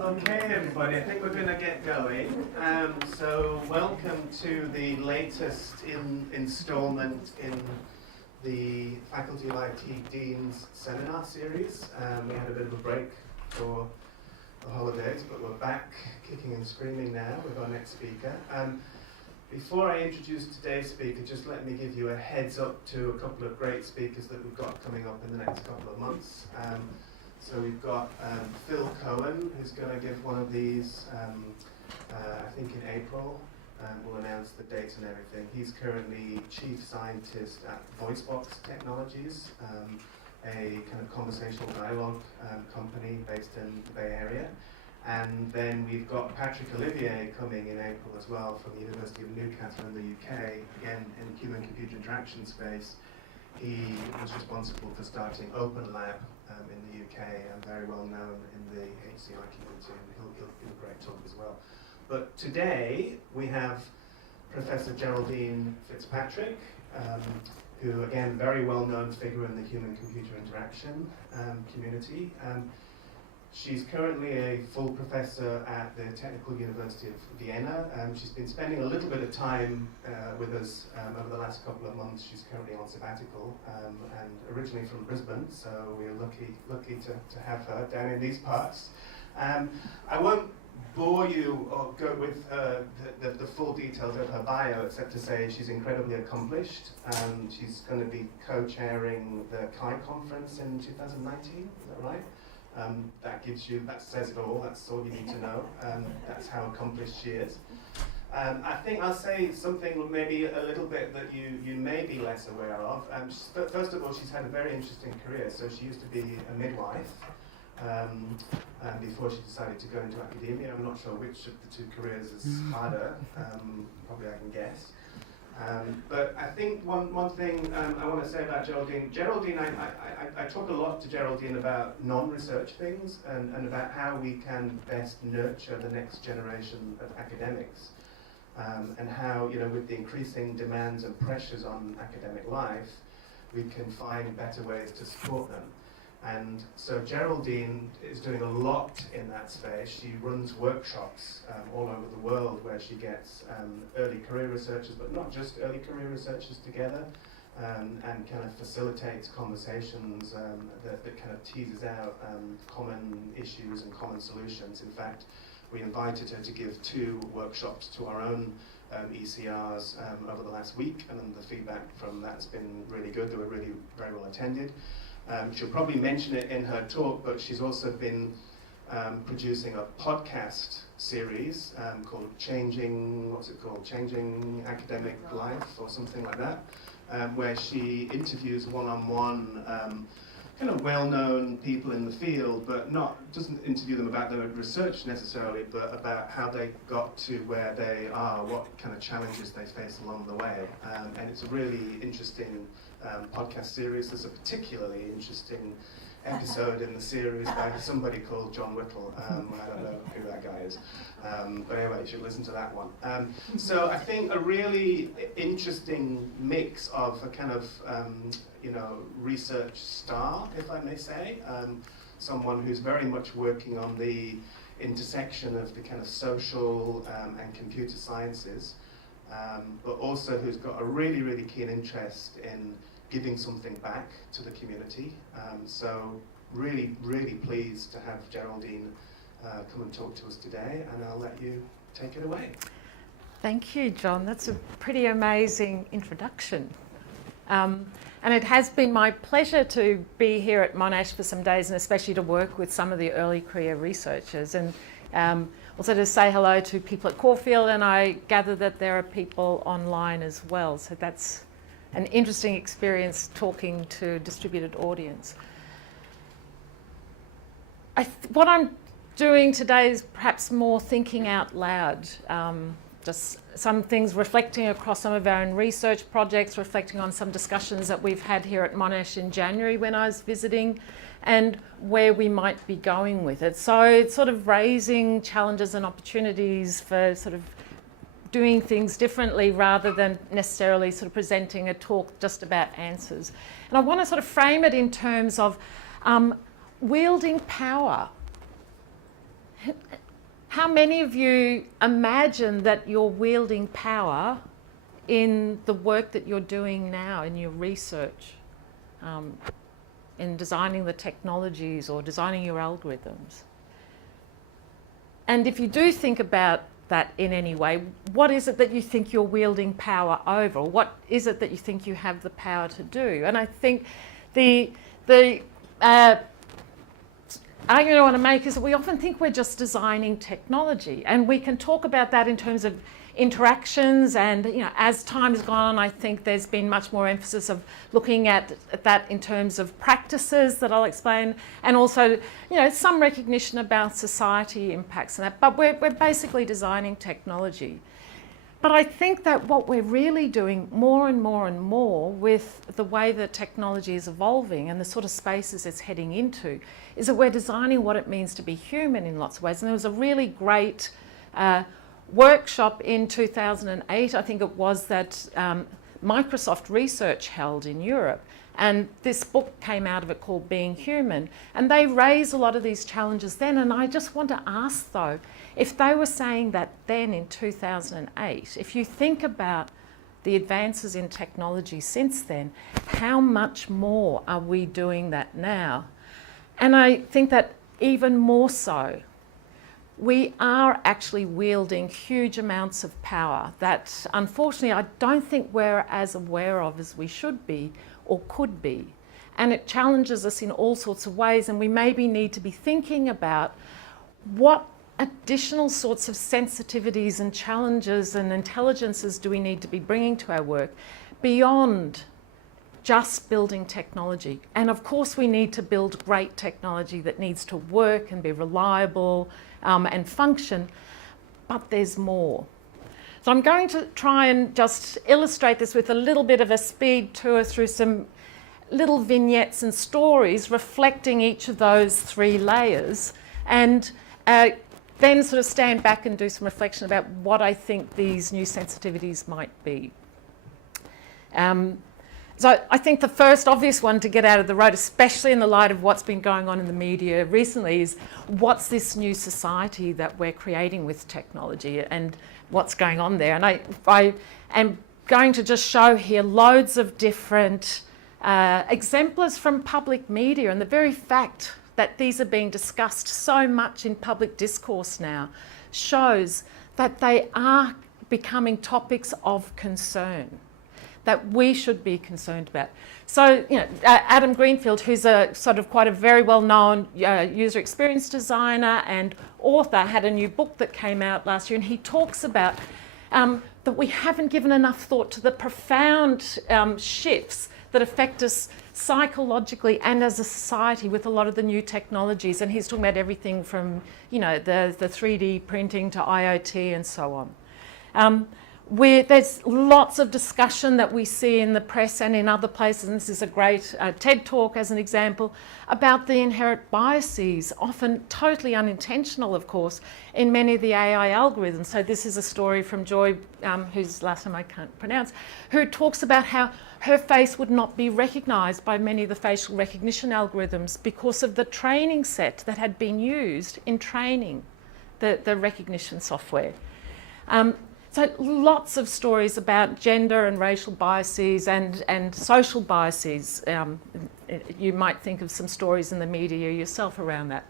Okay, everybody, I think we're going to get going. So welcome to the latest installment in the Faculty of IT Dean's seminar series. We had a bit of a break for the holidays, but we're back kicking and screaming now with our next speaker. Before I introduce today's speaker, just let me give you a heads up to a couple of great speakers that we've got coming up in the next couple of months. So we've got Phil Cohen, who's going to give one of these, I think in April. We'll announce the dates and everything. He's currently Chief Scientist at VoiceBox Technologies, a kind of conversational dialogue company based in the Bay Area. And then we've got Patrick Olivier coming in April as well from the University of Newcastle in the UK, again in the human-computer interaction space. He was responsible for starting Open Lab in the UK and very well known in the HCI community, and he'll give a great talk as well. But today we have Professor Geraldine Fitzpatrick, who again, very well known figure in the human-computer interaction community. She's currently a full professor at the Technical University of Vienna. She's been spending a little bit of time with us over the last couple of months. She's currently on sabbatical and originally from Brisbane, so we're lucky to have her down in these parts. I won't bore you or go with the full details of her bio, except to say she's incredibly accomplished. She's going to be co-chairing the CHI conference in 2019, is that right? That says it all, that's all you need to know. That's how accomplished she is. I think I'll say something maybe a little bit that you may be less aware of. First of all, she's had a very interesting career. So she used to be a midwife before she decided to go into academia. I'm not sure which of the two careers is harder, probably I can guess. But I think one thing I want to say about Geraldine, I talk a lot to Geraldine about non-research things and about how we can best nurture the next generation of academics and how, with the increasing demands and pressures on academic life, we can find better ways to support them. And so Geraldine is doing a lot in that space. She runs workshops all over the world where she gets early career researchers, but not just early career researchers together, and kind of facilitates conversations that kind of teases out common issues and common solutions. In fact, we invited her to give 2 workshops to our own ECRs over the last week, and the feedback from that's been really good. They were really very well attended. She'll probably mention it in her talk, but she's also been producing a podcast series called Changing Academic Life or something like that, where she interviews one-on-one kind of well-known people in the field, but doesn't interview them about their research necessarily, but about how they got to where they are, what kind of challenges they face along the way. And it's a really interesting podcast series. There's a particularly interesting episode in the series by somebody called John Whittle. I don't know who that guy is. But anyway, you should listen to that one. So I think a really interesting mix of a kind of, research star, if I may say. Someone who's very much working on the intersection of the kind of social and computer sciences, but also who's got a really, really keen interest in giving something back to the community. So really, really pleased to have Geraldine come and talk to us today, and I'll let you take it away. Thank you, John. That's a pretty amazing introduction. And it has been my pleasure to be here at Monash for some days, and especially to work with some of the early career researchers, and also to say hello to people at Caulfield, and I gather that there are people online as well. So that's an interesting experience talking to a distributed audience. What I'm doing today is perhaps more thinking out loud. Just some things reflecting across some of our own research projects, reflecting on some discussions that we've had here at Monash in January when I was visiting, and where we might be going with it. So it's sort of raising challenges and opportunities for sort of doing things differently rather than necessarily sort of presenting a talk just about answers. And I want to sort of frame it in terms of wielding power. how many of you imagine that you're wielding power in the work that you're doing now, in your research, in designing the technologies or designing your algorithms? And if you do think about that in any way, what is it that you think you're wielding power over? What is it that you think you have the power to do? And I think the argument I want to make is that we often think we're just designing technology, and we can talk about that in terms of interactions, and as time has gone on, I think there's been much more emphasis of looking at that in terms of practices that I'll explain, and also some recognition about society impacts and that, but we're basically designing technology. But I think that what we're really doing more and more and more with the way that technology is evolving and the sort of spaces it's heading into is that we're designing what it means to be human in lots of ways. And there was a really great workshop in 2008, I think it was, that Microsoft Research held in Europe. And this book came out of it called Being Human. And they raised a lot of these challenges then. And I just want to ask, though, if they were saying that then in 2008, if you think about the advances in technology since then, how much more are we doing that now? And I think that even more so, we are actually wielding huge amounts of power that, unfortunately, I don't think we're as aware of as we should be or could be. And it challenges us in all sorts of ways, and we maybe need to be thinking about what additional sorts of sensitivities and challenges and intelligences do we need to be bringing to our work beyond just building technology. And of course we need to build great technology that needs to work and be reliable and function, but there's more. So I'm going to try and just illustrate this with a little bit of a speed tour through some little vignettes and stories reflecting each of those three layers, and then sort of stand back and do some reflection about what I think these new sensitivities might be. So I think the first obvious one to get out of the road, especially in the light of what's been going on in the media recently, is what's this new society that we're creating with technology and what's going on there. And I am going to just show here loads of different exemplars from public media, and the very fact that these are being discussed so much in public discourse now shows that they are becoming topics of concern that we should be concerned about. So, Adam Greenfield, who's a sort of quite a very well-known user experience designer and author, had a new book that came out last year, and he talks about that we haven't given enough thought to the profound shifts that affect us psychologically and as a society with a lot of the new technologies. And he's talking about everything from, the 3D printing to IoT and so on. There's lots of discussion that we see in the press and in other places, and this is a great TED talk as an example, about the inherent biases, often totally unintentional, of course, in many of the AI algorithms. So this is a story from Joy, whose last name I can't pronounce, who talks about how her face would not be recognised by many of the facial recognition algorithms because of the training set that had been used in training the recognition software. So lots of stories about gender and racial biases and social biases. You might think of some stories in the media yourself around that.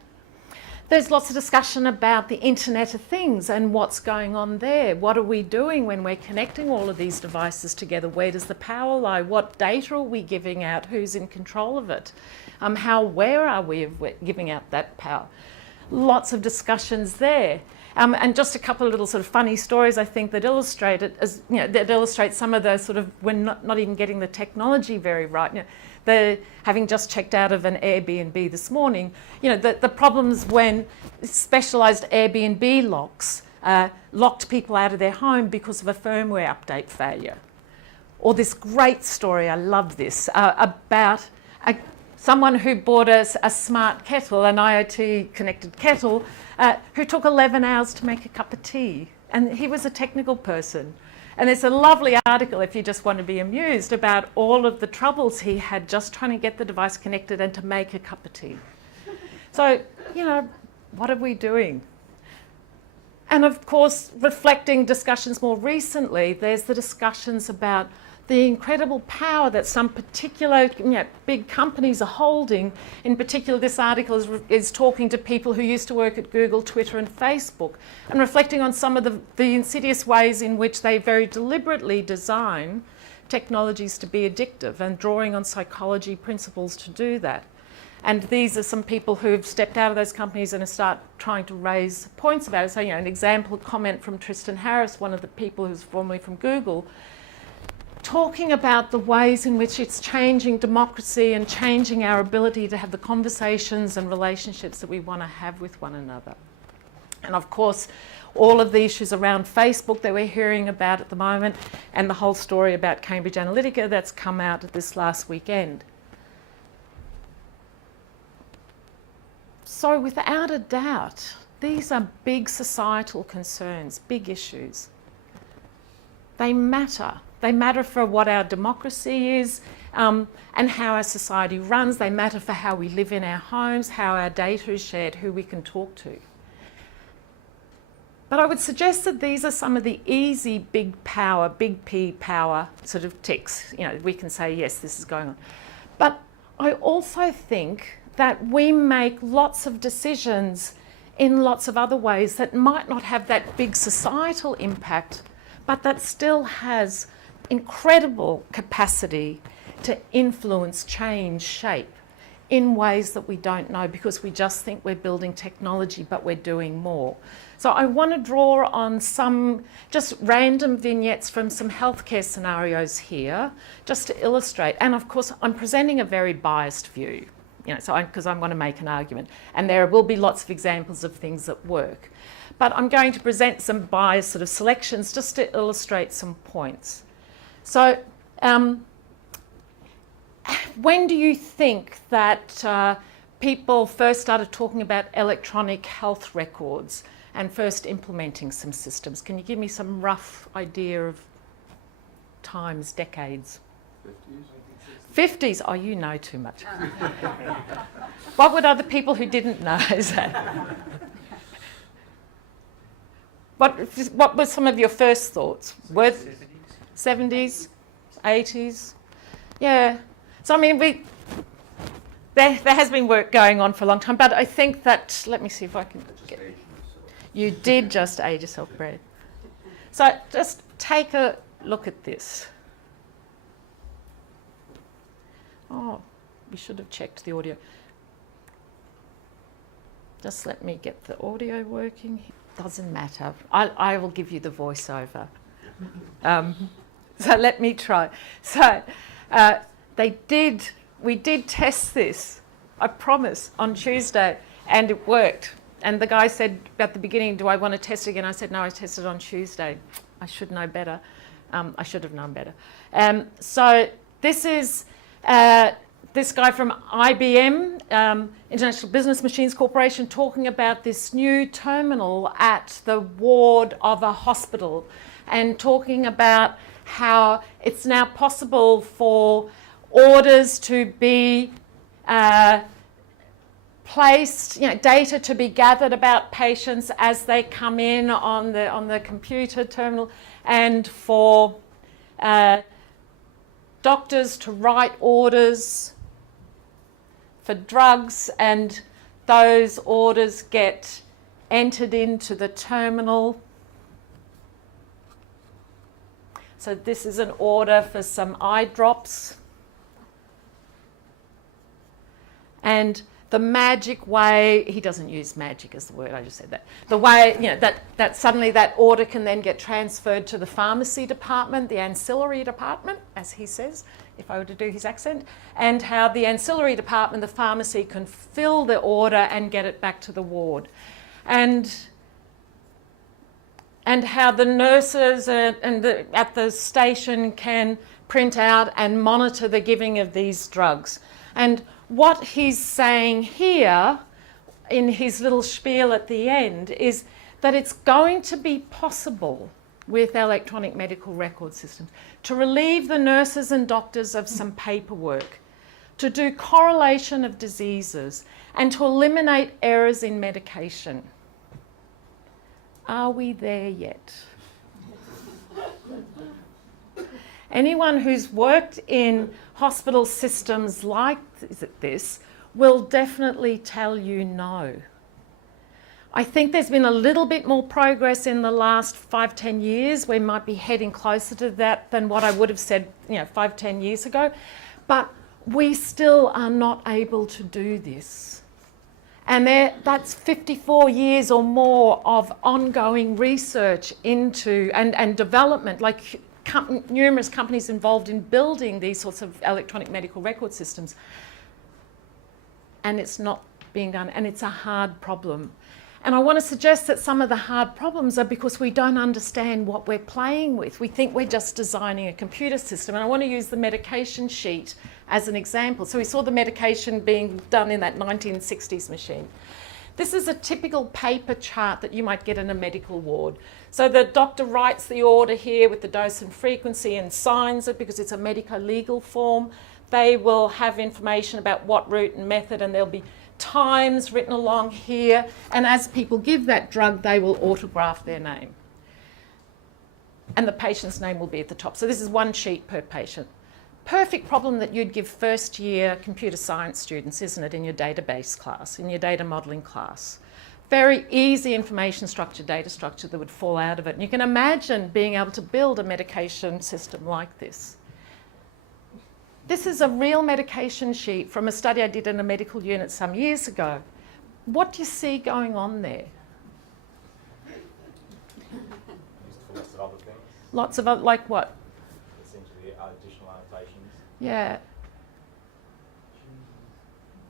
There's lots of discussion about the Internet of Things and what's going on there. What are we doing when we're connecting all of these devices together? Where does the power lie? What data are we giving out? Who's in control of it? How aware are we of giving out that power? Lots of discussions there. And just a couple of little sort of funny stories, I think, that illustrate it, as that illustrate some of the sort of, we're not even getting the technology very right. Having just checked out of an Airbnb this morning, the problems when specialised Airbnb locks locked people out of their home because of a firmware update failure. Or this great story, I love this, about someone who bought a smart kettle, an IoT connected kettle, who took 11 hours to make a cup of tea. And he was a technical person. And there's a lovely article, if you just want to be amused, about all of the troubles he had just trying to get the device connected and to make a cup of tea. So, what are we doing? And of course, reflecting discussions more recently, there's the discussions about the incredible power that some particular big companies are holding. In particular, this article is talking to people who used to work at Google, Twitter and Facebook, and reflecting on some of the insidious ways in which they very deliberately design technologies to be addictive and drawing on psychology principles to do that. And these are some people who've stepped out of those companies and start trying to raise points about it. So, an example comment from Tristan Harris, one of the people who's formerly from Google, talking about the ways in which it's changing democracy and changing our ability to have the conversations and relationships that we want to have with one another. And of course, all of the issues around Facebook that we're hearing about at the moment, and the whole story about Cambridge Analytica that's come out this last weekend. So without a doubt, these are big societal concerns, big issues. They matter. They matter for what our democracy is and how our society runs. They matter for how we live in our homes, how our data is shared, who we can talk to. But I would suggest that these are some of the easy big power, big P power sort of ticks. We can say, yes, this is going on. But I also think that we make lots of decisions in lots of other ways that might not have that big societal impact, but that still has incredible capacity to influence, change, shape in ways that we don't know because we just think we're building technology, but we're doing more. So I want to draw on some just random vignettes from some healthcare scenarios here, just to illustrate. And of course, I'm presenting a very biased view, because I want to make an argument. And there will be lots of examples of things that work. But I'm going to present some biased sort of selections just to illustrate some points. So when do you think that people first started talking about electronic health records and first implementing some systems? Can you give me some rough idea of times, decades? 50s? Oh, you know too much. What would other people who didn't know say? What were some of your first thoughts? 70s, 80s? Yeah. So, I mean, there has been work going on for a long time, but I think that, let me see if I can get... You did just age yourself, Brad. So just take a look at this. Oh, we should have checked the audio. Just let me get the audio working. Doesn't matter. I will give you the voiceover. So let me try. So we did test this, I promise, on Tuesday, and it worked. And the guy said at the beginning, do I want to test it again? I said, no, I tested on Tuesday. I should know better. I should have known better. So this is this guy from IBM, International Business Machines Corporation, talking about this new terminal at the ward of a hospital and talking about how it's now possible for orders to be placed, data to be gathered about patients as they come in on the computer terminal, and for doctors to write orders for drugs, and those orders get entered into the terminal. So this is an order for some eye drops. And the magic way, he doesn't use magic as the word, I just said that. The way, that suddenly that order can then get transferred to the pharmacy department, the ancillary department, as he says, if I were to do his accent, and how the ancillary department, the pharmacy, can fill the order and get it back to the ward. And how the nurses at the station can print out and monitor the giving of these drugs. And what he's saying here in his little spiel at the end is that it's going to be possible with electronic medical record systems to relieve the nurses and doctors of some paperwork, to do correlation of diseases, and to eliminate errors in medication. Are we there yet? Anyone who's worked in hospital systems like this will definitely tell you no. I think there's been a little bit more progress in the last 5-10 years. We might be heading closer to that than what I would have said, 5-10 years ago. But we still are not able to do this. And that's 54 years or more of ongoing research into and development, like numerous companies involved in building these sorts of electronic medical record systems. And it's not being done, and it's a hard problem. And I want to suggest that some of the hard problems are because we don't understand what we're playing with. We think we're just designing a computer system. And I want to use the medication sheet as an example. So we saw the medication being done in that 1960s machine. This is a typical paper chart that you might get in a medical ward. So the doctor writes the order here with the dose and frequency and signs it because it's a medico-legal form. They will have information about what route and method, and there'll be times written along here, and as people give that drug, they will autograph their name. And the patient's name will be at the top. So this is one sheet per patient. Perfect problem that you'd give first year computer science students, isn't it, in your database class, in your data modelling class. Very easy information structure, data structure that would fall out of it. And you can imagine being able to build a medication system like this. This is a real medication sheet from a study I did in a medical unit some years ago. What do you see going on there? Lots of other things. Lots of other, like what? Essentially additional annotations. Yeah.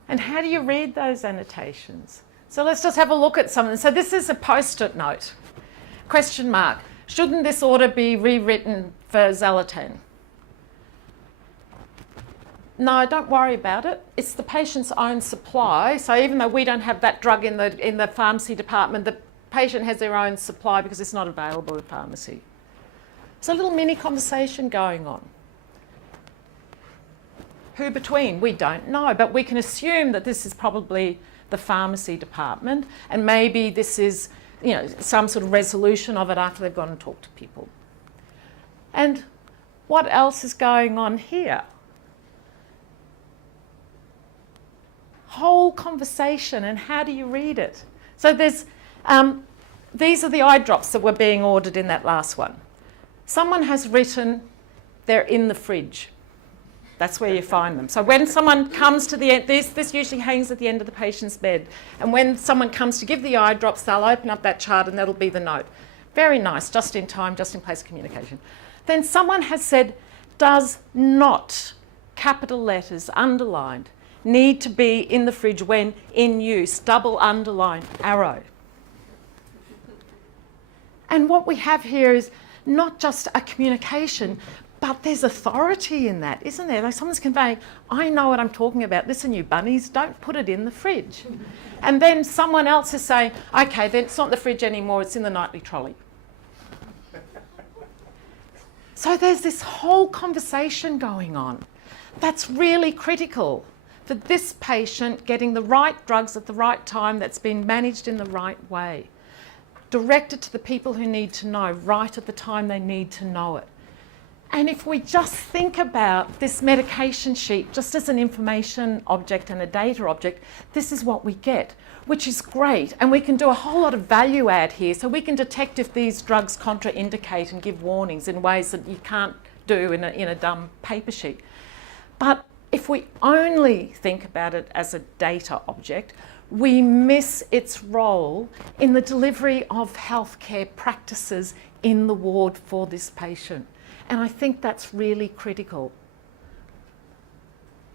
And how do you read those annotations? So let's just have a look at some of them. So this is a post-it note. Question mark. Shouldn't this order be rewritten for Xalatan? No, don't worry about it. It's the patient's own supply. So even though we don't have that drug in the pharmacy department, the patient has their own supply because it's not available in pharmacy. It's a little mini conversation going on. Who between? We don't know, but we can assume that this is probably the pharmacy department, and maybe this is, some sort of resolution of it after they've gone and talked to people. And what else is going on here? Whole conversation, and how do you read it? So there's, these are the eye drops that were being ordered in that last one. Someone has written, they're in the fridge. That's where you find them. So when someone comes to the end, this usually hangs at the end of the patient's bed. And when someone comes to give the eye drops, they'll open up that chart and that'll be the note. Very nice, just in time, just in place of communication. Then someone has said, does not, capital letters, underlined, need to be in the fridge when in use, double underline, arrow. And what we have here is not just a communication, but there's authority in that, isn't there? Like someone's conveying, I know what I'm talking about. Listen, you bunnies, don't put it in the fridge. And then someone else is saying, okay, then it's not in the fridge anymore, it's in the nightly trolley. So there's this whole conversation going on that's really critical for this patient getting the right drugs at the right time that's been managed in the right way. Directed to the people who need to know, right at the time they need to know it. And if we just think about this medication sheet just as an information object and a data object, this is what we get, which is great. And we can do a whole lot of value add here. So we can detect if these drugs contraindicate and give warnings in ways that you can't do in a dumb paper sheet. But if we only think about it as a data object, we miss its role in the delivery of healthcare practices in the ward for this patient. And I think that's really critical.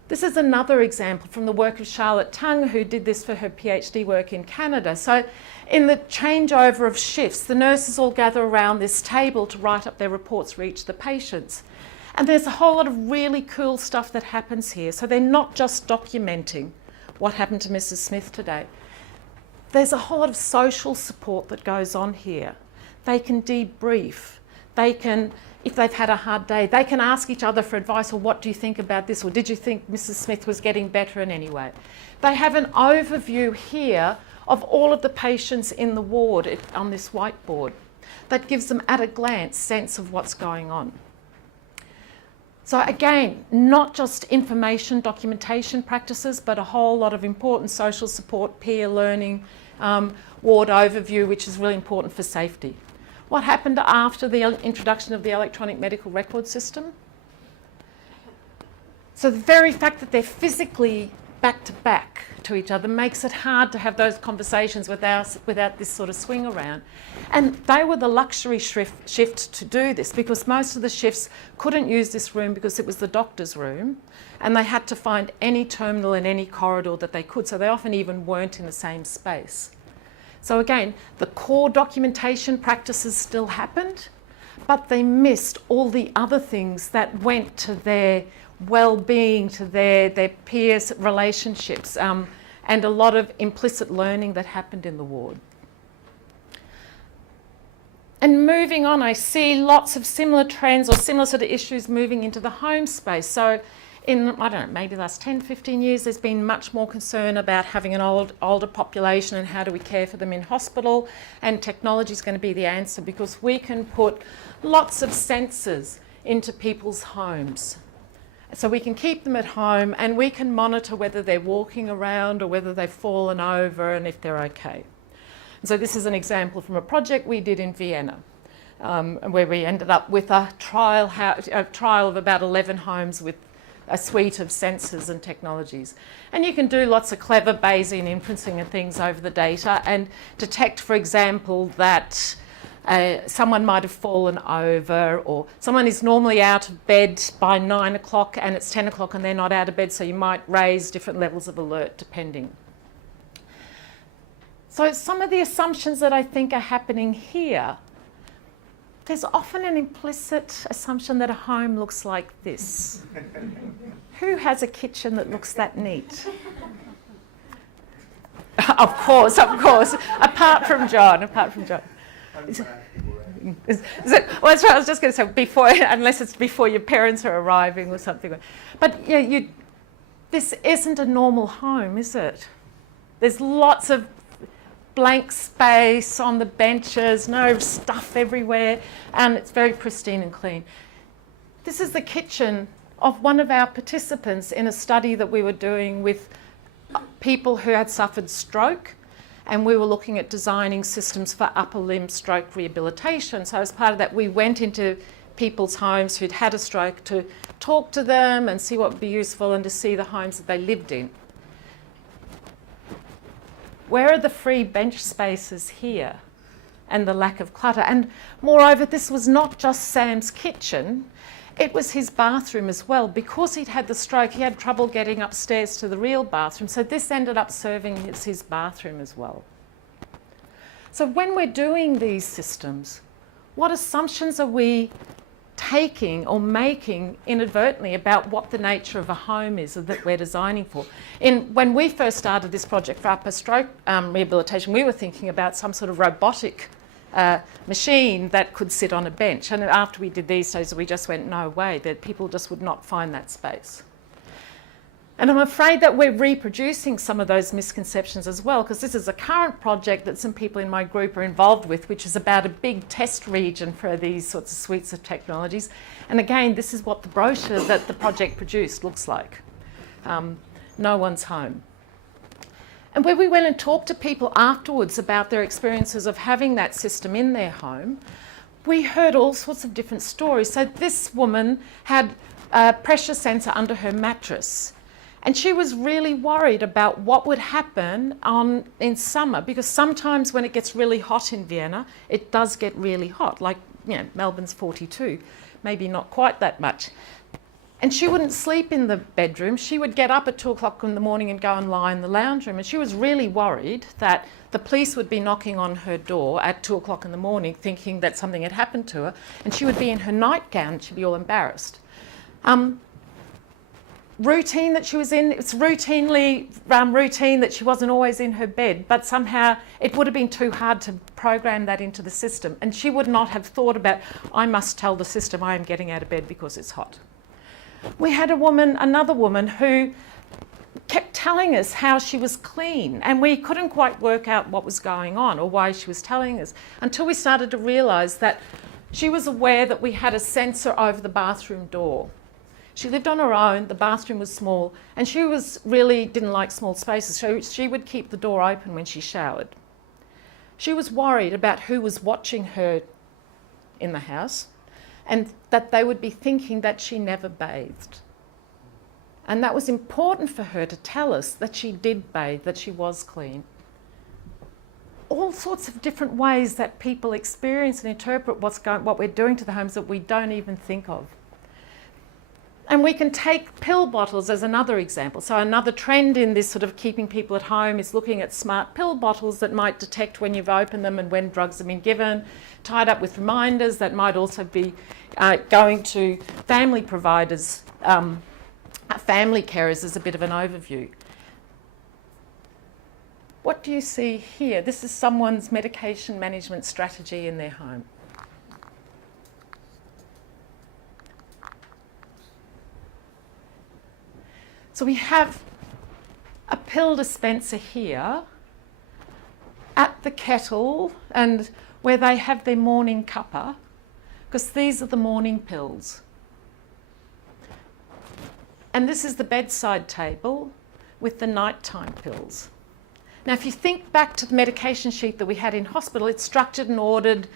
This is another example from the work of Charlotte Tung, who did this for her PhD work in Canada. So in the changeover of shifts, the nurses all gather around this table to write up their reports for each of the patients. And there's a whole lot of really cool stuff that happens here. So they're not just documenting what happened to Mrs. Smith today. There's a whole lot of social support that goes on here. They can debrief. They can, if they've had a hard day, they can ask each other for advice, or what do you think about this, or did you think Mrs. Smith was getting better in any way? They have an overview here of all of the patients in the ward on this whiteboard. That gives them at a glance sense of what's going on. So again, not just information documentation practices, but a whole lot of important social support, peer learning, ward overview, which is really important for safety. What happened after the introduction of the electronic medical record system? So the very fact that they're physically back to back to each other makes it hard to have those conversations without this sort of swing around. And they were the luxury shift to do this, because most of the shifts couldn't use this room because it was the doctor's room, and they had to find any terminal in any corridor that they could, so they often even weren't in the same space. So again, the core documentation practices still happened, but they missed all the other things that went to their well-being, to their peer relationships, and a lot of implicit learning that happened in the ward. And moving on, I see lots of similar trends or similar sort of issues moving into the home space. So in, I don't know, maybe the last 10, 15 years, there's been much more concern about having an older population and how do we care for them in hospital, and technology is going to be the answer, because we can put lots of sensors into people's homes. So we can keep them at home, and we can monitor whether they're walking around or whether they've fallen over and if they're okay. And so this is an example from a project we did in Vienna, where we ended up with a trial of about 11 homes with a suite of sensors and technologies. And you can do lots of clever Bayesian inferencing and things over the data and detect, for example, that someone might have fallen over, or someone is normally out of bed by 9 o'clock and it's 10 o'clock and they're not out of bed, so you might raise different levels of alert depending. So some of the assumptions that I think are happening here, there's often an implicit assumption that a home looks like this. Who has a kitchen that looks that neat? Of course, apart from John. Is it, well, that's right. I was just going to say before, unless it's before your parents are arriving or something. But yeah, this isn't a normal home, is it? There's lots of blank space on the benches, no stuff everywhere, and it's very pristine and clean. This is the kitchen of one of our participants in a study that we were doing with people who had suffered stroke. And we were looking at designing systems for upper limb stroke rehabilitation. So as part of that, we went into people's homes who'd had a stroke to talk to them and see what would be useful, and to see the homes that they lived in. Where are the free bench spaces here and the lack of clutter? And moreover, this was not just Sam's kitchen, it was his bathroom as well. Because he'd had the stroke, he had trouble getting upstairs to the real bathroom, so this ended up serving as his bathroom as well. So when we're doing these systems, what assumptions are we taking or making inadvertently about what the nature of a home is that we're designing for? When we first started this project for upper stroke rehabilitation, we were thinking about some sort of robotic machine that could sit on a bench. And after we did these studies, we just went, no way, that people just would not find that space. And I'm afraid that we're reproducing some of those misconceptions as well, because this is a current project that some people in my group are involved with, which is about a big test region for these sorts of suites of technologies. And again, this is what the brochure that the project produced looks like. No one's home. And when we went and talked to people afterwards about their experiences of having that system in their home, we heard all sorts of different stories. So this woman had a pressure sensor under her mattress, and she was really worried about what would happen in summer, because sometimes when it gets really hot in Vienna, it does get really hot, like, you know, Melbourne's 42, maybe not quite that much. And she wouldn't sleep in the bedroom. She would get up at 2 o'clock in the morning and go and lie in the lounge room. And she was really worried that the police would be knocking on her door at 2 o'clock in the morning, thinking that something had happened to her. And she would be in her nightgown and she'd be all embarrassed. routine that she was in. It's routinely routine that she wasn't always in her bed, but somehow it would have been too hard to program that into the system. And she would not have thought about, I must tell the system I am getting out of bed because it's hot. We had another woman who kept telling us how she was clean, and we couldn't quite work out what was going on or why she was telling us until we started to realise that she was aware that we had a sensor over the bathroom door. She lived on her own, the bathroom was small, and she really didn't like small spaces, so she would keep the door open when she showered. She was worried about who was watching her in the house and that they would be thinking that she never bathed. And that was important for her to tell us that she did bathe, that she was clean. All sorts of different ways that people experience and interpret what we're doing to the homes that we don't even think of. And we can take pill bottles as another example. So another trend in this sort of keeping people at home is looking at smart pill bottles that might detect when you've opened them and when drugs have been given, tied up with reminders that might also be going to family providers, family carers as a bit of an overview. What do you see here? This is someone's medication management strategy in their home. So we have a pill dispenser here at the kettle and where they have their morning cuppa, because these are the morning pills. And this is the bedside table with the nighttime pills. Now, if you think back to the medication sheet that we had in hospital, it's structured and ordered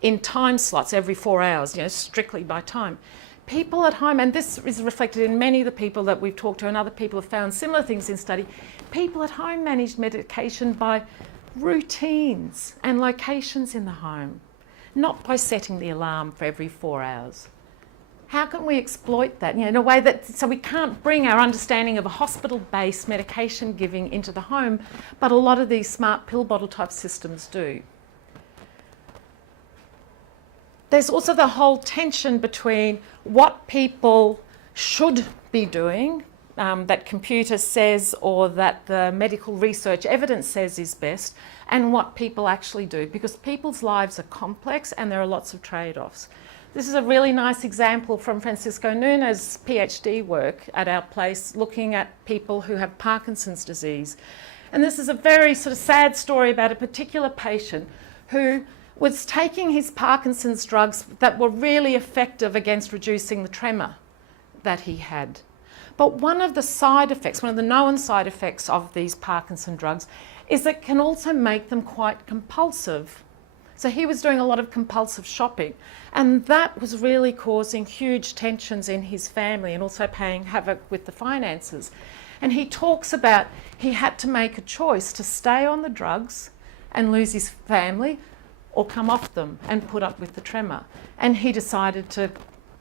in time slots every 4 hours, strictly by time. People at home, and this is reflected in many of the people that we've talked to, and other people have found similar things in study, people at home manage medication by routines and locations in the home, not by setting the alarm for every 4 hours. How can we exploit that in a way that, so we can't bring our understanding of a hospital-based medication giving into the home, but a lot of these smart pill bottle type systems do. There's also the whole tension between what people should be doing, that computer says or that the medical research evidence says is best, and what people actually do, because people's lives are complex and there are lots of trade-offs. This is a really nice example from Francisco Nuna's PhD work at our place, looking at people who have Parkinson's disease. And this is a very sort of sad story about a particular patient who was taking his Parkinson's drugs that were really effective against reducing the tremor that he had. But one of the side effects, one of the known side effects of these Parkinson drugs is that it can also make them quite compulsive. So he was doing a lot of compulsive shopping, and that was really causing huge tensions in his family and also playing havoc with the finances. And he talks about he had to make a choice to stay on the drugs and lose his family, or come off them and put up with the tremor. And he decided to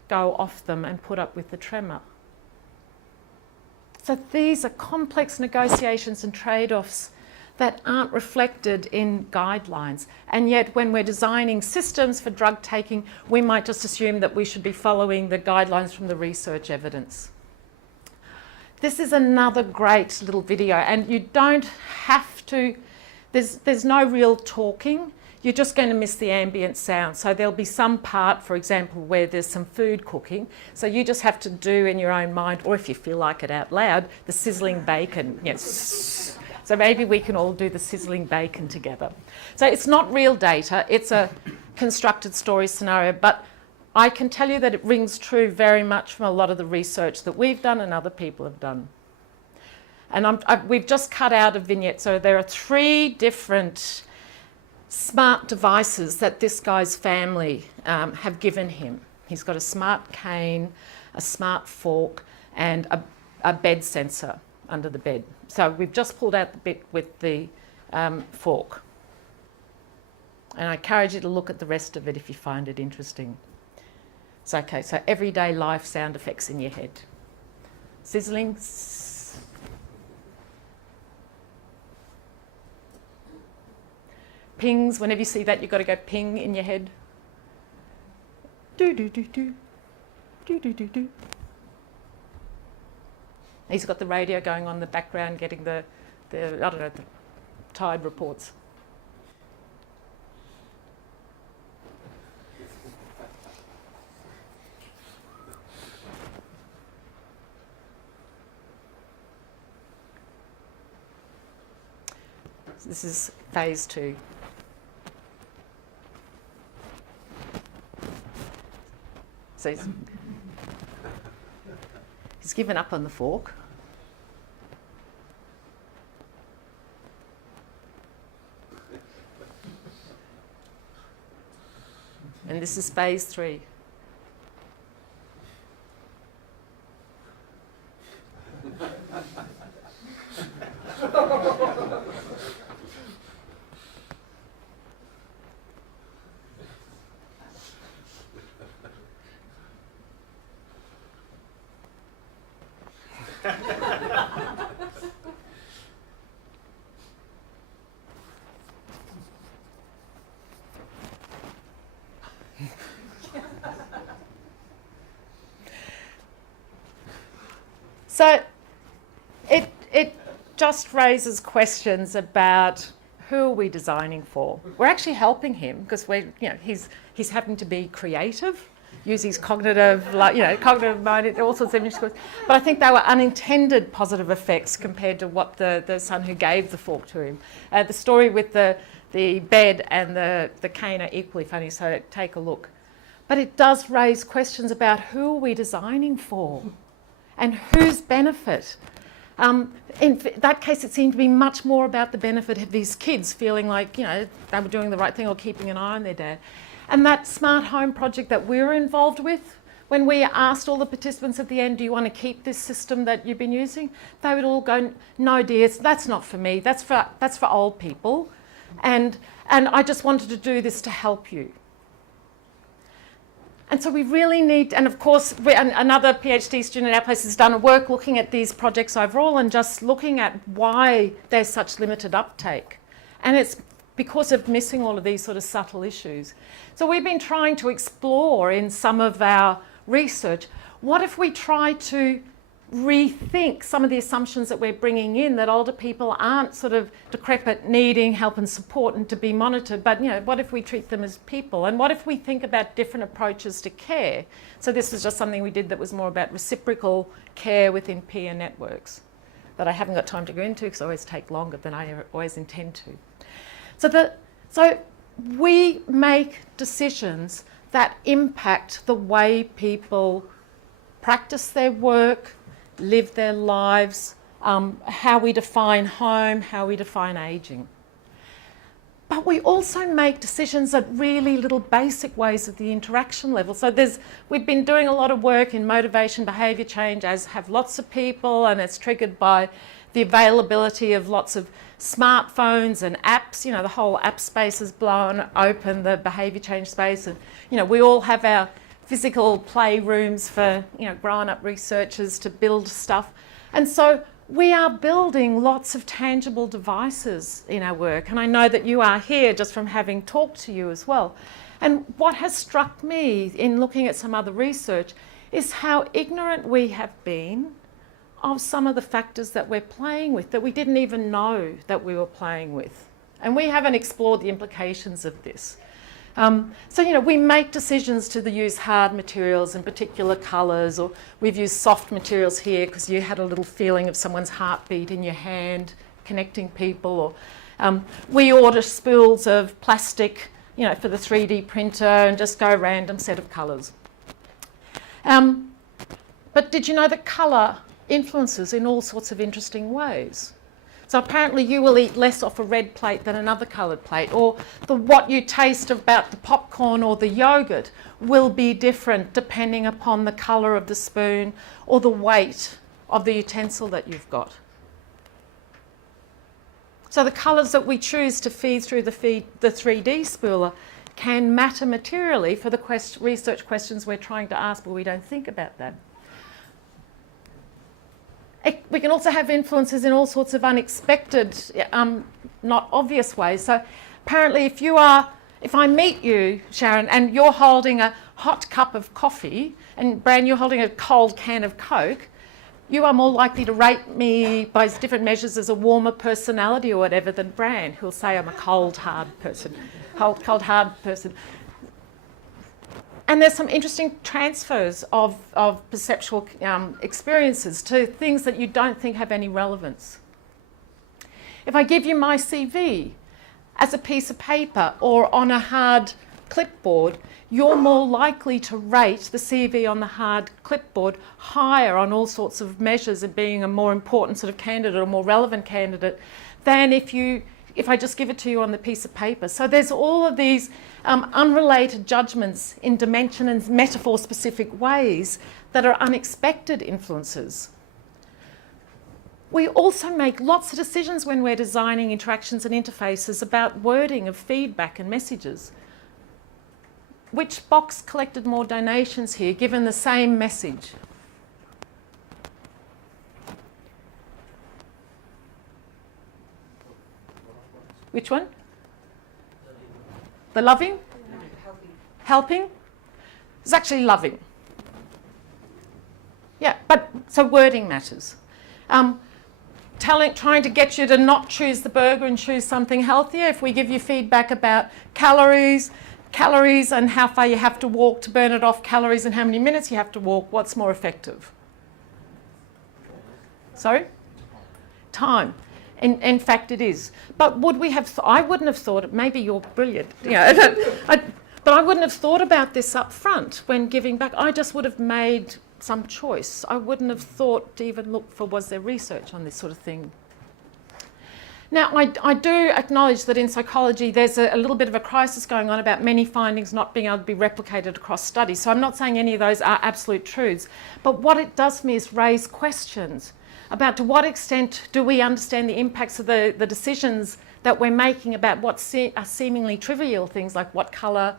go off them and put up with the tremor. So these are complex negotiations and trade-offs that aren't reflected in guidelines. And yet when we're designing systems for drug taking, we might just assume that we should be following the guidelines from the research evidence. This is another great little video, and you don't have to, there's no real talking. You're just going to miss the ambient sound. So there'll be some part, for example, where there's some food cooking. So you just have to do in your own mind, or if you feel like it out loud, the sizzling bacon. Yes. So maybe we can all do the sizzling bacon together. So it's not real data. It's a constructed story scenario. But I can tell you that it rings true very much from a lot of the research that we've done and other people have done. And we've just cut out a vignette. So there are 3 different smart devices that this guy's family have given him. He's got a smart cane, a smart fork, and a bed sensor under the bed. So we've just pulled out the bit with the fork. And I encourage you to look at the rest of it if you find it interesting. So, okay, so everyday life sound effects in your head. Sizzling. Pings, whenever you see that, you've got to go ping in your head. Do, do, do, do. Do, do, do, do. He's got the radio going on in the background, getting the tide reports. This is phase 2. So he's given up on the fork. And this is phase 3. So it just raises questions about who are we designing for. We're actually helping him because he's having to be creative, use his cognitive mind, all sorts of interesting. But I think they were unintended positive effects compared to what the son who gave the fork to him. The story with the bed and the cane are equally funny, so take a look. But it does raise questions about who are we designing for and whose benefit. In that case, it seemed to be much more about the benefit of these kids feeling like, they were doing the right thing or keeping an eye on their dad. And that smart home project that we were involved with, when we asked all the participants at the end, do you want to keep this system that you've been using? They would all go, no, dear, that's not for me. That's for old people. And I just wanted to do this to help you. And so we really need, and of course, another PhD student at our place has done a work looking at these projects overall and just looking at why there's such limited uptake. And it's because of missing all of these sort of subtle issues. So we've been trying to explore in some of our research, what if we try to rethink some of the assumptions that we're bringing in, that older people aren't sort of decrepit, needing help and support and to be monitored, but what if we treat them as people? And what if we think about different approaches to care? So this is just something we did that was more about reciprocal care within peer networks that I haven't got time to go into because I always take longer than I always intend to. So we make decisions that impact the way people practice their work, live their lives, how we define home, how we define ageing. But we also make decisions at really little basic ways at the interaction level. So we've been doing a lot of work in motivation behaviour change, as have lots of people, and it's triggered by the availability of lots of smartphones and apps. The whole app space has blown open, the behaviour change space. And, we all have our physical playrooms for grown-up researchers to build stuff. And so we are building lots of tangible devices in our work. And I know that you are here just from having talked to you as well. And what has struck me in looking at some other research is how ignorant we have been of some of the factors that we're playing with, that we didn't even know that we were playing with. And we haven't explored the implications of this. So we make decisions to use hard materials and particular colours, or we've used soft materials here because you had a little feeling of someone's heartbeat in your hand, connecting people, or we order spools of plastic, for the 3D printer and just go random set of colours. But did you know that colour influences in all sorts of interesting ways? So apparently you will eat less off a red plate than another coloured plate, or what you taste about the popcorn or the yogurt will be different depending upon the colour of the spoon or the weight of the utensil that you've got. So the colours that we choose to feed through the 3D spooler can matter materially for the research questions we're trying to ask, but we don't think about that. We can also have influences in all sorts of unexpected, not obvious ways. So apparently if I meet you, Sharon, and you're holding a hot cup of coffee, and Bran, you're holding a cold can of Coke, you are more likely to rate me by different measures as a warmer personality or whatever than Bran, who'll say I'm a cold, hard person. Cold, hard person. And there's some interesting transfers of perceptual experiences to things that you don't think have any relevance. If I give you my CV as a piece of paper or on a hard clipboard, you're more likely to rate the CV on the hard clipboard higher on all sorts of measures of being a more important sort of candidate or more relevant candidate than if I just give it to you on the piece of paper. So there's all of these unrelated judgments in dimension and metaphor-specific ways that are unexpected influences. We also make lots of decisions when we're designing interactions and interfaces about wording of feedback and messages. Which box collected more donations here, given the same message? Which one? The loving? Helping? It's actually loving. Yeah, but so wording matters. Trying to get you to not choose the burger and choose something healthier. If we give you feedback about calories and how far you have to walk to burn it off, calories and how many minutes you have to walk, what's more effective? Sorry? Time. In fact, it is. But would we have? I wouldn't have thought it. Maybe you're brilliant. But I wouldn't have thought about this up front when giving back. I just would have made some choice. I wouldn't have thought to even look for, was there research on this sort of thing? Now, I do acknowledge that in psychology there's a little bit of a crisis going on about many findings not being able to be replicated across studies. So I'm not saying any of those are absolute truths. But what it does for me is raise questions about to what extent do we understand the impacts of the decisions that we're making about what are seemingly trivial things like what colour,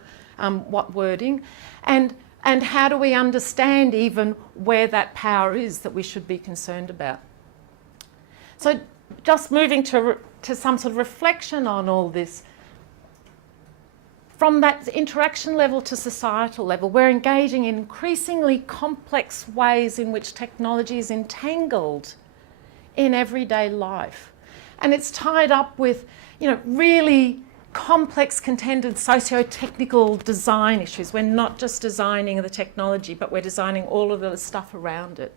what wording, and how do we understand even where that power is that we should be concerned about. So just moving to some sort of reflection on all this, from that interaction level to societal level, we're engaging in increasingly complex ways in which technology is entangled in everyday life. And it's tied up with, really complex, contended socio-technical design issues. We're not just designing the technology, but we're designing all of the stuff around it.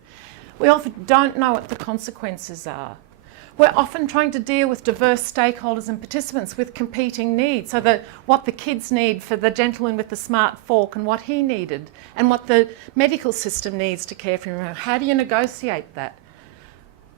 We often don't know what the consequences are. We're often trying to deal with diverse stakeholders and participants with competing needs. So that what the kids need for the gentleman with the smart fork and what he needed, and what the medical system needs to care for him. How do you negotiate that?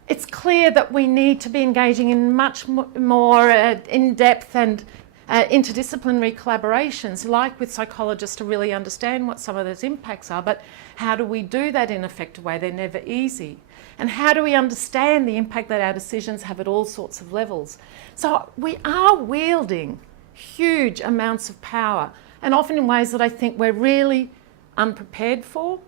It's clear that we need to be engaging in much more in-depth and interdisciplinary collaborations, like with psychologists, to really understand what some of those impacts are. But how do we do that in an effective way? They're never easy. And how do we understand the impact that our decisions have at all sorts of levels? So we are wielding huge amounts of power, and often in ways that I think we're really unprepared for,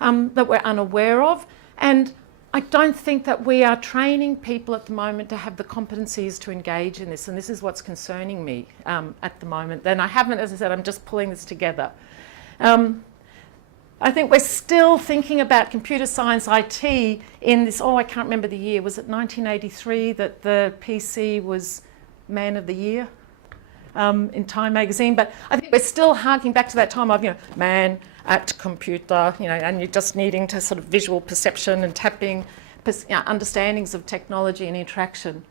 that we're unaware of. And I don't think that we are training people at the moment to have the competencies to engage in this, and this is what's concerning me at the moment. And I haven't, as I said, I'm just pulling this together. I think we're still thinking about computer science IT in this, I can't remember the year, was it 1983 that the PC was Man of the Year in Time magazine? But I think we're still harking back to that time of, man at computer, and you're just needing to sort of visual perception and tapping understandings of technology and interaction.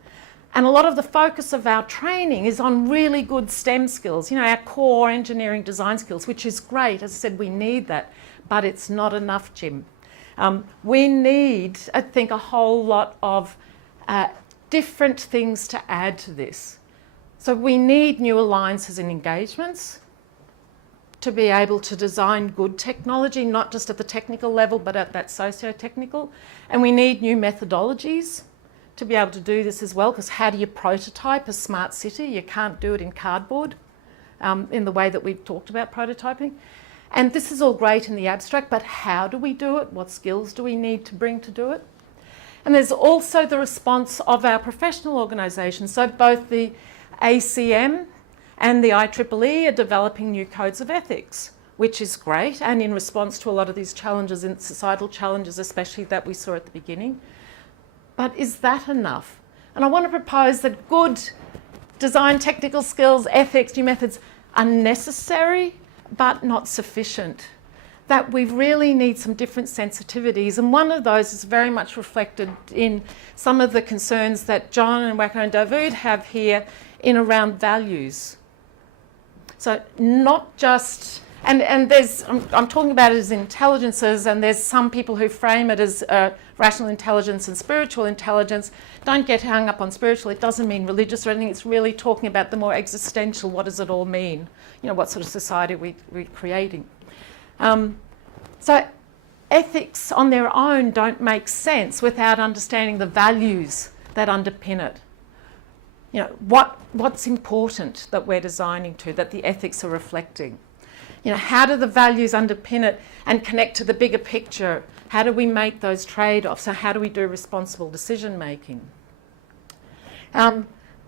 And a lot of the focus of our training is on really good STEM skills, our core engineering design skills, which is great. As I said, we need that, but it's not enough, Jim. We need, I think, a whole lot of different things to add to this. So we need new alliances and engagements to be able to design good technology, not just at the technical level, but at that socio-technical. And we need new methodologies to be able to do this as well, because how do you prototype a smart city? You can't do it in cardboard in the way that we've talked about prototyping. And this is all great in the abstract, but how do we do it? What skills do we need to bring to do it? And there's also the response of our professional organisations. So both the ACM and the IEEE are developing new codes of ethics. which is great, and in response to a lot of these challenges, and societal challenges especially, that we saw at the beginning. But is that enough? And I want to propose that good design technical skills, ethics, new methods are necessary but not sufficient. That we really need some different sensitivities, and one of those is very much reflected in some of the concerns that John and Wacko and David have here in around values. So not just, and there's, I'm talking about it as intelligences, and there's some people who frame it as rational intelligence and spiritual intelligence. Don't get hung up on spiritual, it doesn't mean religious or anything, it's really talking about the more existential, what does it all mean? You know, what sort of society we're creating. So ethics on their own don't make sense without understanding the values that underpin it. You know, what's important that we're designing to, that the ethics are reflecting. You know, how do the values underpin it and connect to the bigger picture? How do we make those trade-offs? So how do we do responsible decision making?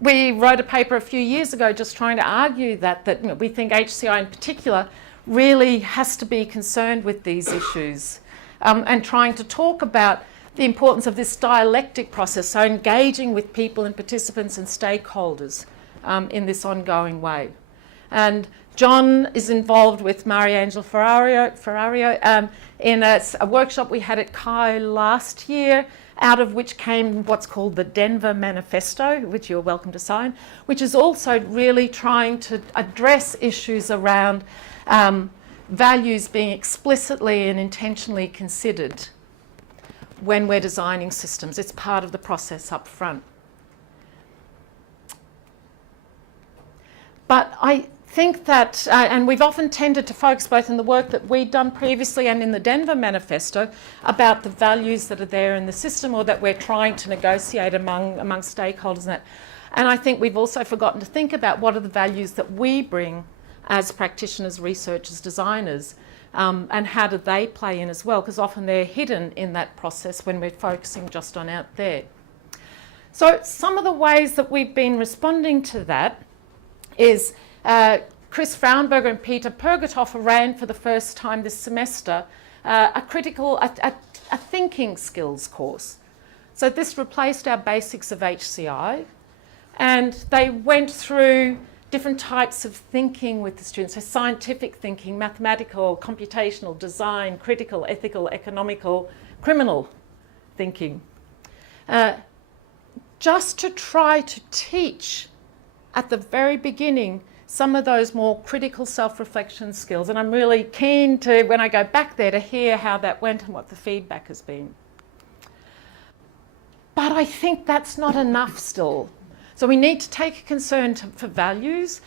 We wrote a paper a few years ago just trying to argue that you know, we think HCI in particular really has to be concerned with these issues, and trying to talk about the importance of this dialectic process, so engaging with people and participants and stakeholders in this ongoing way. And John is involved with Mariangela Ferrario in a workshop we had at CHI last year, out of which came what's called the Denver Manifesto, which you're welcome to sign, which is also really trying to address issues around values being explicitly and intentionally considered when we're designing systems. It's part of the process up front. But I think that, and we've often tended to focus both in the work that we'd done previously and in the Denver Manifesto about the values that are there in the system or that we're trying to negotiate among stakeholders and that. And I think we've also forgotten to think about what are the values that we bring as practitioners, researchers, designers, and how do they play in as well, because often they're hidden in that process when we're focusing just on out there. So some of the ways that we've been responding to that is Chris Frauenberger and Peter Purgatoffer ran for the first time this semester a thinking skills course. So this replaced our basics of HCI, and they went through different types of thinking with the students, so scientific thinking, mathematical, computational, design, critical, ethical, economical, criminal thinking. Just to try to teach at the very beginning some of those more critical self-reflection skills. And I'm really keen to, when I go back there, to hear how that went and what the feedback has been. But I think that's not enough still. So we need to take a concern for values,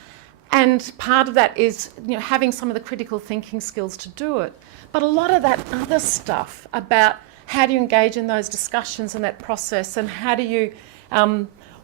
and part of that is, you know, having some of the critical thinking skills to do it. But a lot of that other stuff about how do you engage in those discussions and that process, and how do you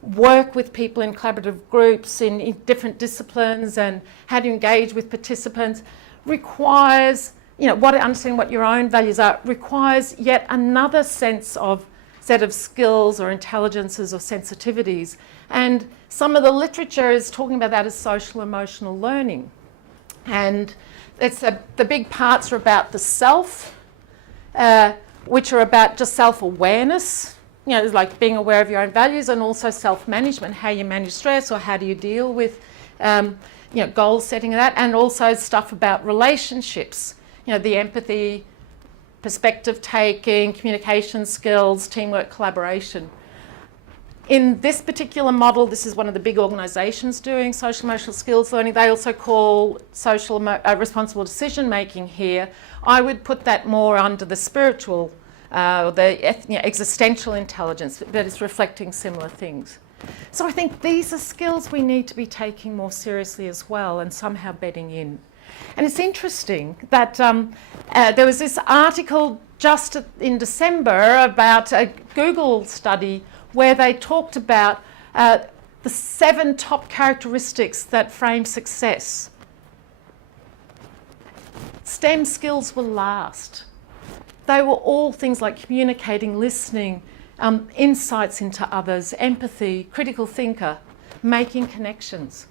work with people in collaborative groups in different disciplines, and how do you engage with participants, requires, you know, understanding what your own values are, requires yet another set of skills or intelligences or sensitivities. And some of the literature is talking about that as social emotional learning. And it's the big parts are about the self, which are about just self-awareness, you know, like being aware of your own values, and also self-management, how you manage stress or how do you deal with you know, goal setting and that, and also stuff about relationships, you know, the empathy, perspective taking, communication skills, teamwork, collaboration. In this particular model, this is one of the big organisations doing social emotional skills learning. They also call responsible decision making here. I would put that more under the spiritual, existential intelligence that is reflecting similar things. So I think these are skills we need to be taking more seriously as well, and somehow bedding in. And it's interesting that there was this article just in December about a Google study where they talked about the 7 top characteristics that frame success. STEM skills were last. They were all things like communicating, listening, insights into others, empathy, critical thinker, making connections.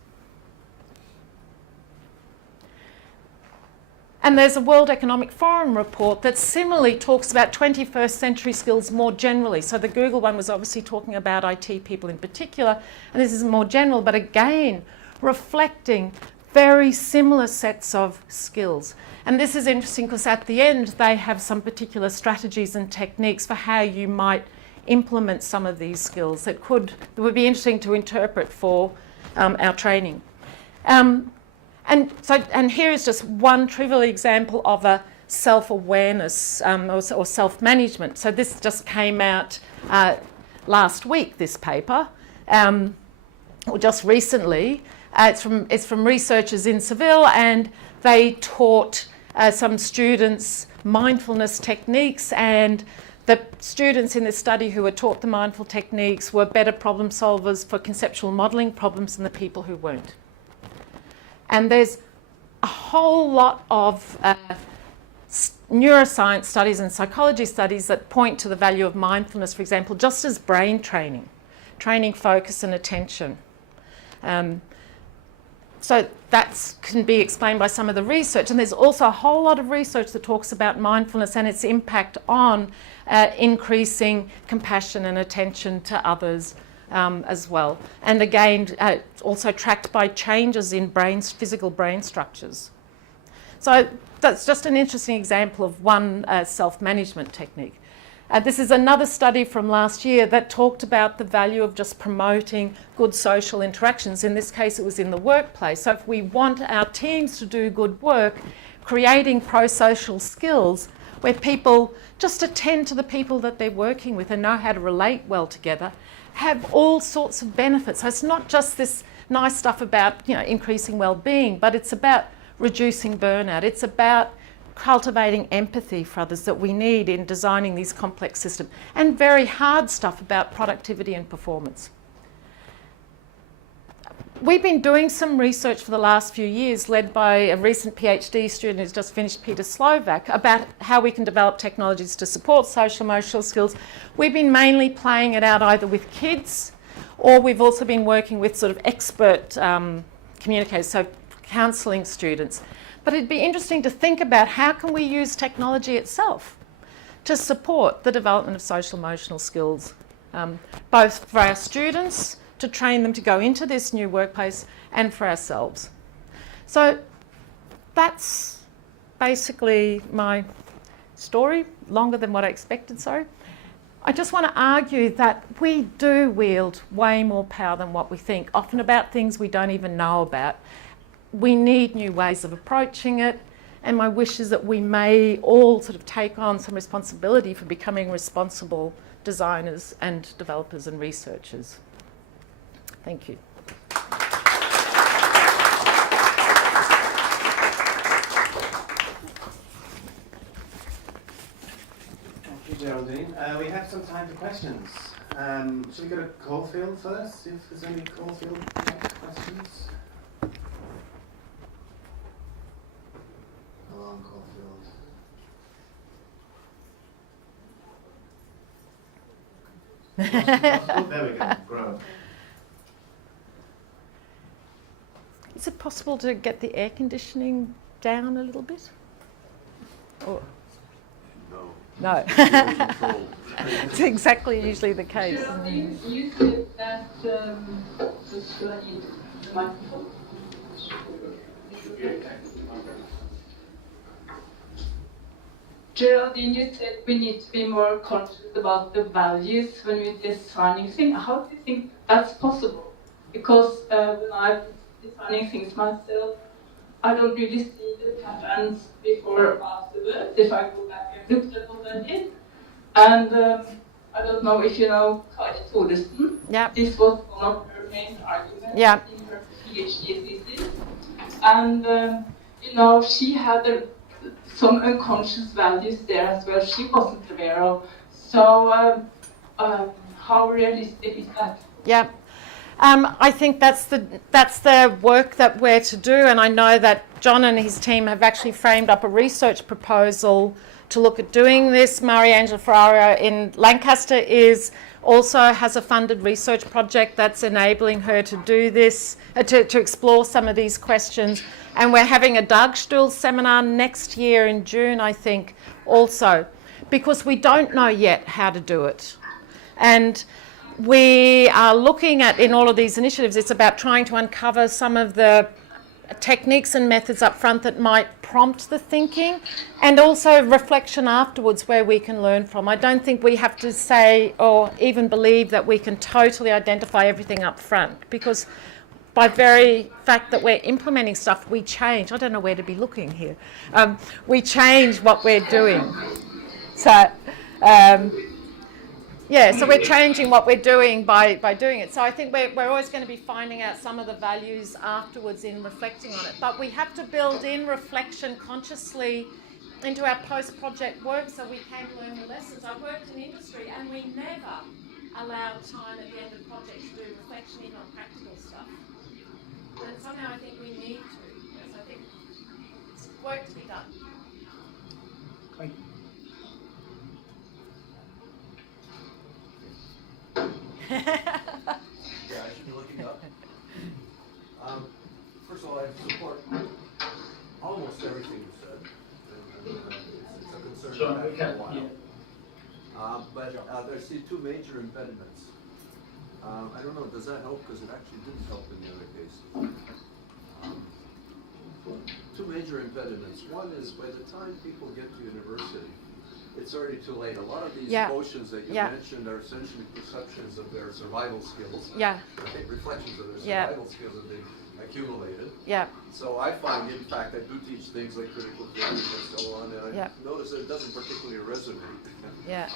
And there's a World Economic Forum report that similarly talks about 21st century skills more generally. So the Google one was obviously talking about IT people in particular, and this is more general, but again, reflecting very similar sets of skills. And this is interesting because at the end, they have some particular strategies and techniques for how you might implement some of these skills that would be interesting to interpret for our training. And here is just one trivial example of a self-awareness or self-management. So this just came out last week, this paper, or just recently. It's from researchers in Seville, and they taught some students mindfulness techniques, and the students in this study who were taught the mindful techniques were better problem solvers for conceptual modelling problems than the people who weren't. And there's a whole lot of neuroscience studies and psychology studies that point to the value of mindfulness, for example, just as brain training focus and attention. So that can be explained by some of the research. And there's also a whole lot of research that talks about mindfulness and its impact on increasing compassion and attention to others as well. And again, also tracked by changes in physical brain structures. So that's just an interesting example of one self-management technique. This is another study from last year that talked about the value of just promoting good social interactions. In this case, it was in the workplace. So if we want our teams to do good work, creating pro-social skills where people just attend to the people that they're working with and know how to relate well together, have all sorts of benefits. So it's not just this nice stuff about, increasing well-being, but it's about reducing burnout. It's about cultivating empathy for others that we need in designing these complex systems, and very hard stuff about productivity and performance. We've been doing some research for the last few years, led by a recent PhD student who's just finished, Peter Slovak, about how we can develop technologies to support social emotional skills. We've been mainly playing it out either with kids, or we've also been working with sort of expert communicators, so counselling students. But it'd be interesting to think about how can we use technology itself to support the development of social emotional skills, both for our students, to train them to go into this new workplace, and for ourselves. So that's basically my story, longer than what I expected, sorry. I just want to argue that we do wield way more power than what we think, often about things we don't even know about. We need new ways of approaching it, and my wish is that we may all sort of take on some responsibility for becoming responsible designers and developers and researchers. Thank you. Thank you, Geraldine. We have some time for questions. Should we go to Caulfield first, if there's any Caulfield questions? Hello, Caulfield. There we go. Grow. Is it possible to get the air conditioning down a little bit? Or? No. It's exactly usually the case. Geraldine, you said that should I use the microphone? Geraldine, you said we need to be more conscious about the values when we're designing things. How do you think that's possible? Because when I'm designing things myself, I don't really see the patterns before or afterwards if I go back and look at what I did. And I don't know if you know Kari Thoresen. Yep. This was one of her main arguments Yep. in her PhD thesis. And she had some unconscious values there as well she wasn't aware of. So how realistic is that? Yeah. I think that's the work that we're to do, and I know that John and his team have actually framed up a research proposal to look at doing this. Mariangela Ferraro in Lancaster also has a funded research project that's enabling her to do this, to explore some of these questions. And we're having a Dagstuhl seminar next year in June, I think, also, because we don't know yet how to do it. And we are looking at, in all of these initiatives, it's about trying to uncover some of the techniques and methods up front that might prompt the thinking, and also reflection afterwards where we can learn from. I don't think we have to say or even believe that we can totally identify everything up front, because by very fact that we're implementing stuff, we change. I don't know where to be looking here. We change what we're doing. So, so we're changing what we're doing by doing it. So I think we're always going to be finding out some of the values afterwards in reflecting on it. But we have to build in reflection consciously into our post-project work so we can learn the lessons. I worked in industry and we never allowed time at the end of projects to do reflection even on practical stuff. And somehow I think we need to. So I think it's work to be done. Thank you. Yeah, I should be looking up. First of all, I support almost everything you said. And, it's a concern Sure, I've had for a while. yeah. But I see two major impediments. I don't know, does that help? Because it actually didn't help in the other cases. Two major impediments. One is by the time people get to university, it's already too late. A lot of these emotions that you mentioned are essentially perceptions of their survival skills. Yeah. Okay, reflections of their survival skills that they've accumulated. Yeah. So I find, in fact, I do teach things like critical thinking and so on, and I notice that it doesn't particularly resonate. Yeah.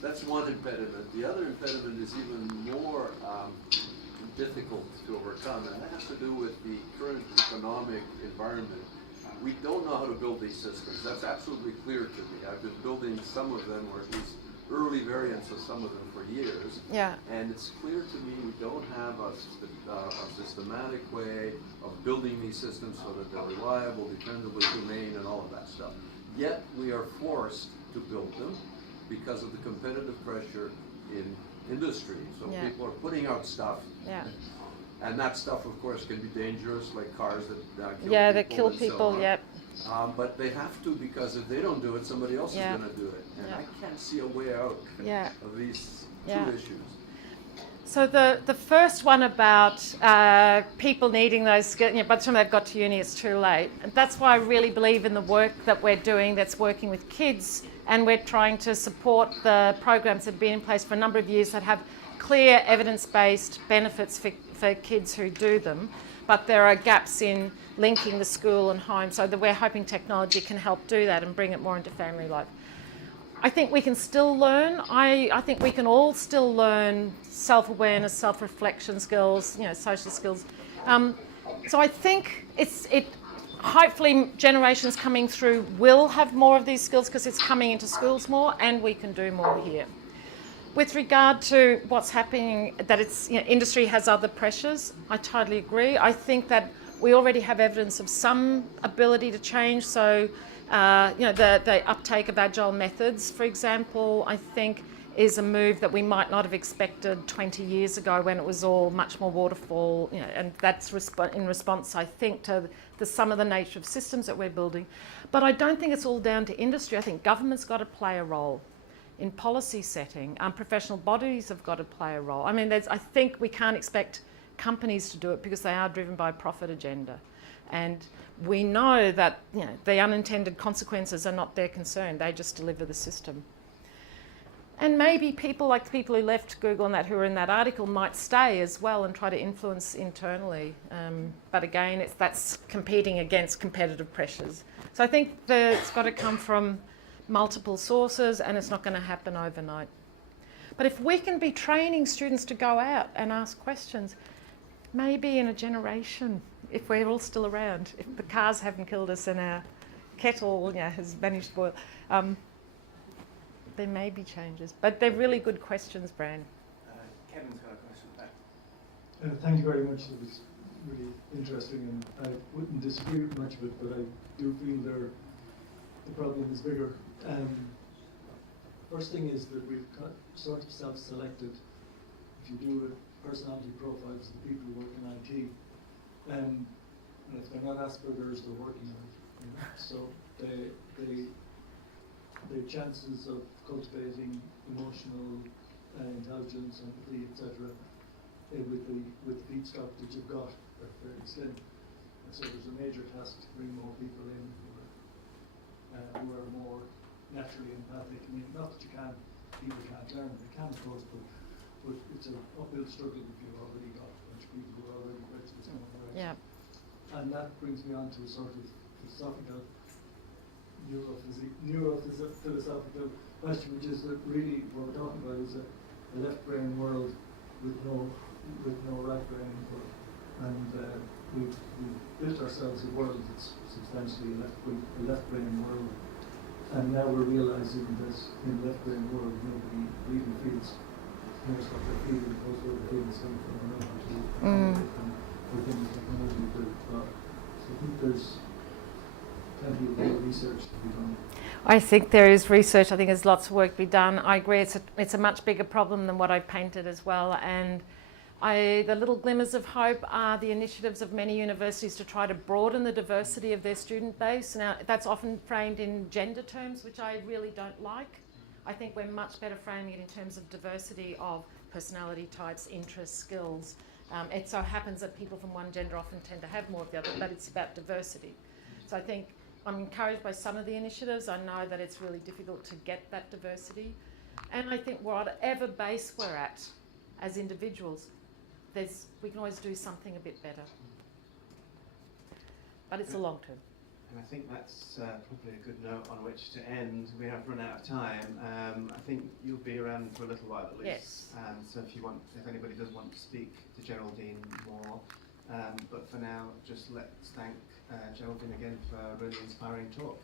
That's one impediment. The other impediment is even more difficult to overcome, and that has to do with the current economic environment. We don't know how to build these systems. That's absolutely clear to me. I've been building some of them, or at least early variants of some of them for years. Yeah. And it's clear to me we don't have a systematic way of building these systems so that they're reliable, dependably humane, and all of that stuff. Yet we are forced to build them because of the competitive pressure in industry. So people are putting out stuff. Yeah. And that stuff, of course, can be dangerous, like cars that kill people. Yeah, that kill and so people, on. yep. But they have to, because if they don't do it, somebody else is going to do it. And I can't see a way out of these two issues. So the first one about people needing those skills, by the time they've got to uni, it's too late. And that's why I really believe in the work that we're doing that's working with kids, and we're trying to support the programs that have been in place for a number of years that have clear evidence-based benefits for kids who do them, but there are gaps in linking the school and home, so that we're hoping technology can help do that and bring it more into family life. I think we can still learn. I think we can all still learn self-awareness, self-reflection skills, social skills. So I think hopefully generations coming through will have more of these skills because it's coming into schools more, and we can do more here. With regard to what's happening, that industry has other pressures, I totally agree. I think that we already have evidence of some ability to change. So, the uptake of agile methods, for example, I think is a move that we might not have expected 20 years ago when it was all much more waterfall, and that's in response, I think, to some of the nature of systems that we're building. But I don't think it's all down to industry. I think government's got to play a role in policy setting. Professional bodies have got to play a role. I mean, I think we can't expect companies to do it because they are driven by a profit agenda. And we know that the unintended consequences are not their concern. They just deliver the system. And maybe people like the people who left Google and who are in that article might stay as well and try to influence internally. But again, that's competing against competitive pressures. So I think it's got to come from multiple sources, and it's not going to happen overnight. But if we can be training students to go out and ask questions, maybe in a generation, if we're all still around, if the cars haven't killed us and our kettle has managed to boil, there may be changes. But they're really good questions, Bran. Kevin's got a question back. Thank you very much. It was really interesting, and I wouldn't disagree with much of it, but I do feel there the problem is bigger. First thing is that we've sort of self-selected. If you do personality profiles of the people who work in IT, and if they're not Asperger's, they're working on it. You know? So the chances of cultivating emotional intelligence, empathy, etc., with the feedstock that you've got are fairly slim. And so there's a major task to bring more people in who are more naturally empathic. I mean, not that people can't learn, they can of course, but it's an uphill struggle if you've already got a bunch of people who are already prejudiced in one direction. Yeah. And that brings me on to a sort of philosophical, neurophilosophical question, which is that really what we're talking about is a left brain world with no right brain world. And we've built ourselves a world that's substantially a left brain world. And now we're realizing that in the left brain world nobody really knows what they're feeling, knows where the feelings come from, and knows how to accommodate them within the technology that we've got. So I think there's plenty of more research to be done. I think there is research. I think there's lots of work to be done. I agree. It's a much bigger problem than what I've painted as well. And the little glimmers of hope are the initiatives of many universities to try to broaden the diversity of their student base. Now, that's often framed in gender terms, which I really don't like. I think we're much better framing it in terms of diversity of personality types, interests, skills. It so happens that people from one gender often tend to have more of the other, but it's about diversity. So I think I'm encouraged by some of the initiatives. I know that it's really difficult to get that diversity. And I think whatever base we're at as individuals, we can always do something a bit better. But it's a long term. And I think that's probably a good note on which to end. We have run out of time. I think you'll be around for a little while at least. Yes. So if anybody does want to speak to Geraldine more, but for now, just let's thank Geraldine again for a really inspiring talk.